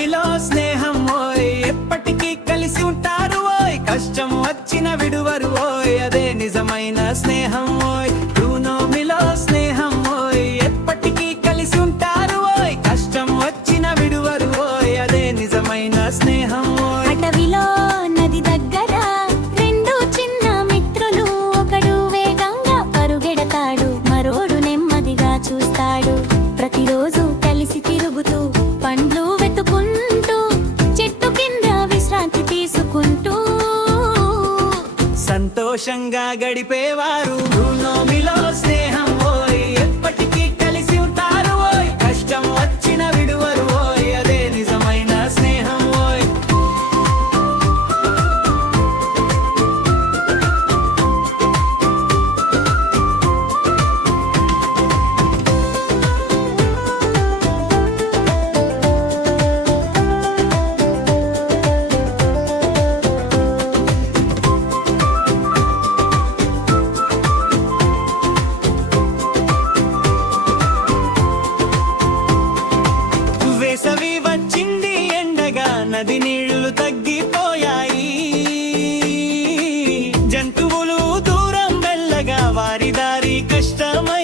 నోమిలో స్నేహం ఓయ్, ఎప్పటికీ కలిసి ఉంటారు ఓయ్, కష్టం వచ్చిన విడువరు ఓయ్, అదే నిజమైన స్నేహం ఓయ్. నోమిలో స్నేహం ఓయ్, ఎప్పటికీ కలిసి ఉంటారు ఓయ్, కష్టం వచ్చిన విడువరు ఓయ్, అదే నిజమైన స్నేహం ఓయ్. అటవిలో నది దగ్గర రెండు చిన్న మిత్రులు, ఒకడు వేగంగా పరుగెడతాడు, మరోడు నెమ్మదిగా చూస్తాడు. ప్రతిరోజు కలిసి తిరుగుతూ పండ్లు వెతుకుంటూ చెట్టు కింద విశ్రాంతి తీసుకుంటూ సంతోషంగా గడిపేవారు. నోమిలో స్నేహం ఓయ్, ఎప్పటికీ కలిసి ఉంటారు ఓయ్, కష్టం వచ్చిన విడువరు ఓయ్, అదే నిజమైన స్నేహం ఓయ్. వేసవి వచ్చింది ఎండగా, నది నీళ్లు తగ్గిపోయాయి, జంతువులు దూరం వెళ్ళగా వారి దారి కష్టమై